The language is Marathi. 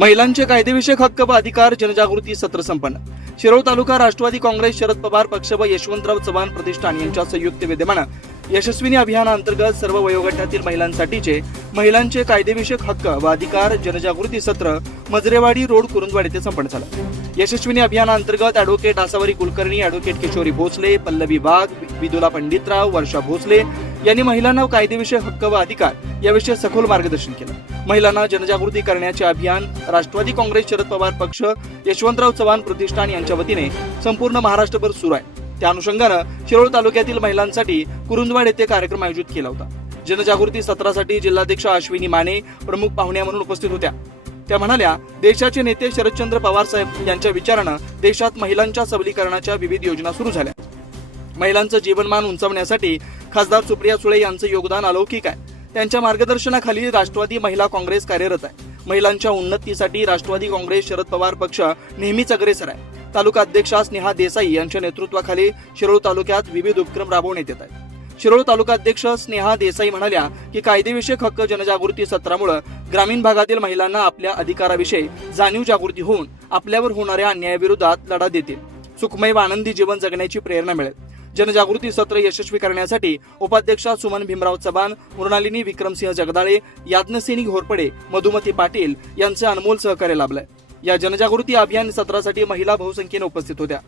महिलांचे कायदेविषयक हक्क व अधिकार जनजागृती सत्र संपन्न. शिरोळ तालुका राष्ट्रवादी काँग्रेस शरद पवार पक्ष व यशवंतराव चव्हाण प्रतिष्ठान यांच्या संयुक्त विद्यमानं यशस्विनी अभियानाअंतर्गत सर्व वयोगटातील महिलांसाठीचे महिलांचे कायदेविषयक हक्क व अधिकार जनजागृती सत्र मजरेवाडी रोड कुरुंदवाड येथे संपन्न झालं. यशस्विनी अभियानाअंतर्गत अॅडव्होकेट आसावरी कुलकर्णी अॅडव्होकेट किशोरी भोसले पल्लवी वाघ विदुला पंडितराव वर्षा भोसले यांनी महिलांना कायदेविषयक हक्क व अधिकार याविषयी सखोल मार्गदर्शन केलं. महिलांना जनजागृती करण्याचे अभियान राष्ट्रवादी काँग्रेस शरद पवार पक्ष यशवंतराव चव्हाण प्रतिष्ठान यांच्या वतीने संपूर्ण महाराष्ट्रभर सुरू आहे. त्या अनुषंगानं शिरोळ तालुक्यातील महिलांसाठी कुरुंदवाड येथे कार्यक्रम आयोजित केला होता. जनजागृती सत्रासाठी जिल्हाध्यक्ष अश्विनी माने प्रमुख पाहुण्या म्हणून उपस्थित होत्या. त्या म्हणाल्या देशाचे नेते शरदचंद्र पवार साहेब यांच्या विचारानं देशात महिलांच्या सबलीकरणाच्या विविध योजना सुरू झाल्या. महिलांचं जीवनमान उंचावण्यासाठी खासदार सुप्रिया सुळे यांचं योगदान अलौकिक आहे. त्यांच्या मार्गदर्शनाखाली राष्ट्रवादी महिला काँग्रेस कार्यरत आहे. महिलांच्या उन्नतीसाठी राष्ट्रवादी काँग्रेस शरद पवार पक्ष नेहमीच अग्रेसर आहे. तालुका अध्यक्षा स्नेहा देसाई यांच्या नेतृत्वाखाली शिरोळ तालुक्यात विविध उपक्रम राबवण्यात येत आहेत. शिरोळ तालुका अध्यक्ष स्नेहा देसाई म्हणाल्या की कायदेविषयक हक्क जनजागृती सत्रामुळे ग्रामीण भागातील महिलांना आपल्या अधिकाराविषयी जाणीव जागृती होऊन आपल्यावर होणाऱ्या अन्यायाविरोधात लढा देतील. सुखमय व आनंदी जीवन जगण्याची प्रेरणा मिळेल. जनजागृती सत्र यशस्वी करण्यासाठी उपाध्यक्षा सुमन भीमराव चव्हाण मृणालिनी विक्रमसिंह जगदाळे याज्ञसेनी घोरपडे मधुमती पाटील यांचे अनमोल सहकार्य लाभलंय. या जनजागृती अभियान सत्रासाठी महिला बहुसंख्येने उपस्थित होत्या.